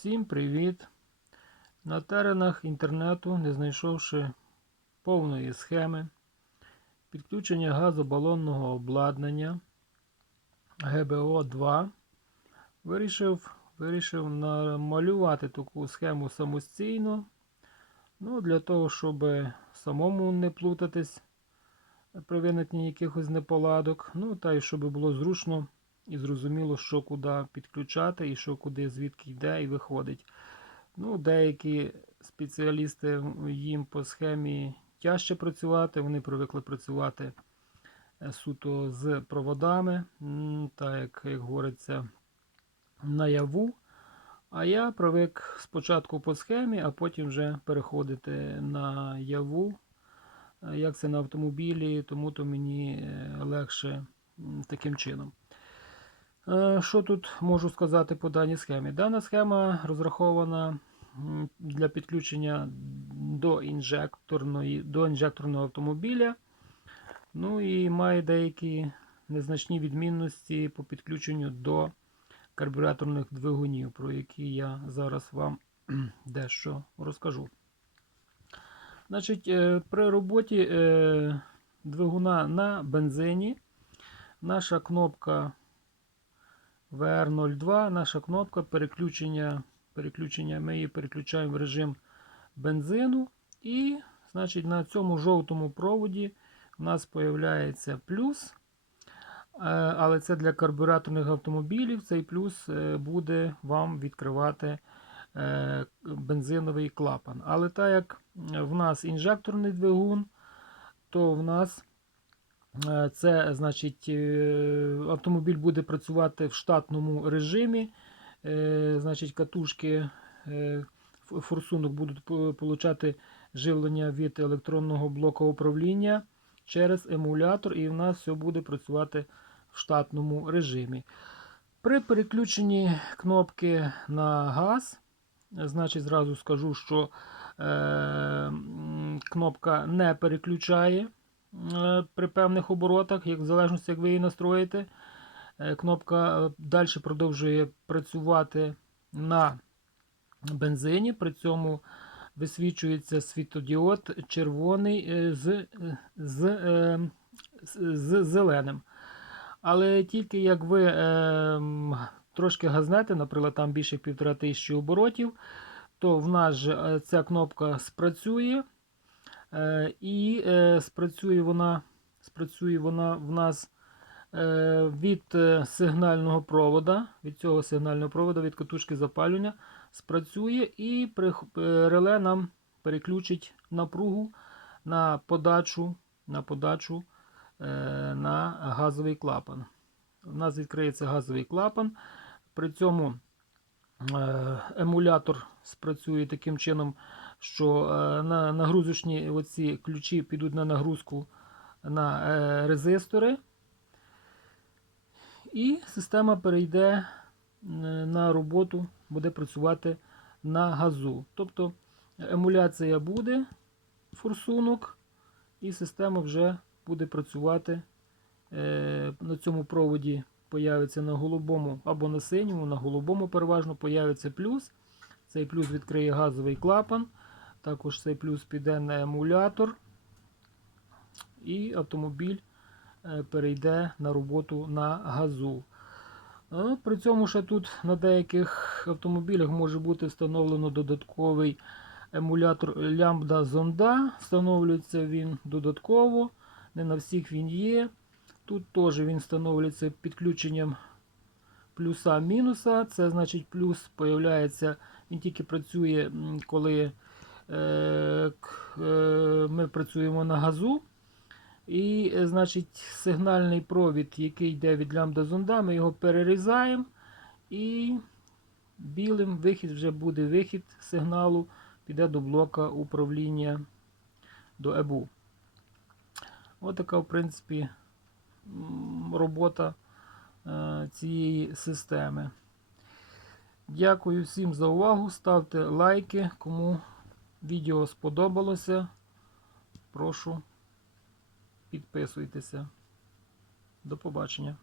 Всім привіт! На теренах інтернету, не знайшовши повної схеми підключення газобалонного обладнання ГБО-2, вирішив, вирішив намалювати таку схему самостійно. Ну, Для того, щоб самому не плутатись при виникненні якихось неполадок. Ну, та й щоб було зручно і зрозуміло, що куди підключати, і що куди звідки йде і виходить. Ну, Деякі спеціалісти їм по схемі тяжче працювати, вони привикли працювати е, суто з проводами, так як, як говориться, наяву. А я привик спочатку по схемі, а потім вже переходити на яву. Е, Як це на автомобілі, тому то мені е, легше таким чином. Е, Що тут можу сказати по даній схемі? Дана схема розрахована для підключення до інжекторної, до інжекторного автомобіля. Ну і має деякі незначні відмінності по підключенню до карбюраторних двигунів, про які я зараз вам дещо розкажу. Значить, е, При роботі е, двигуна на бензині наша кнопка VR02, наша кнопка переключення, переключення, ми її переключаємо в режим бензину. І значить, на цьому жовтому проводі у нас з'являється плюс. Е, але це для карбюраторних автомобілів. Цей плюс е, буде вам відкривати е, бензиновий клапан. Але так як в нас інжекторний двигун, то в нас це значить автомобіль буде працювати в штатному режимі. Значить, катушки форсунок будуть получати живлення від електронного блоку управління через емулятор, і в нас все буде працювати в штатному режимі. При переключенні кнопки на газ, значить, зразу скажу, що е, кнопка не переключає е, при певних оборотах, як в залежності, як ви її настроїте. Е, кнопка далі продовжує працювати на бензині, при цьому висвічується світодіод червоний з, з, з, з зеленим. Але тільки як ви е, трошки газнете, наприклад, там більше 1500 оборотів, то в нас же ця кнопка спрацює. Е, і е, спрацює вона спрацює вона в нас е, від сигнального провода, від цього сигнального провода, від катушки запалювання, спрацює і реле нам переключить напругу на подачу. на подачу на газовий клапан. У нас відкриється газовий клапан. При цьому емулятор спрацює таким чином, що на нагрузочні оці ключі підуть на нагрузку на е, резистори. І система перейде на роботу, буде працювати на газу. Тобто емуляція буде форсунок, і система вже буде працювати е, на цьому проводі. Появиться на голубому або на синьому, на голубому переважно появиться плюс. Цей плюс відкриє газовий клапан. Також цей плюс піде на емулятор. І автомобіль е, перейде на роботу на газу. При цьому ще тут на деяких автомобілях може бути встановлено додатковий емулятор лямбда зонда. Встановлюється він додатково. Не на всіх він є. Тут теж він встановлюється підключенням плюса-мінуса. Це значить плюс появляється, він тільки працює, коли ми працюємо на газу. І, значить, сигнальний провід, який йде від лямбда зонда, ми його перерізаємо. І білим вихід вже буде вихід сигналу, піде до блока управління до ЕБУ. Ось така, в принципі, робота е, цієї системи. Дякую всім за увагу. Ставте лайки, кому відео сподобалося. Прошу підписуйтеся. До побачення.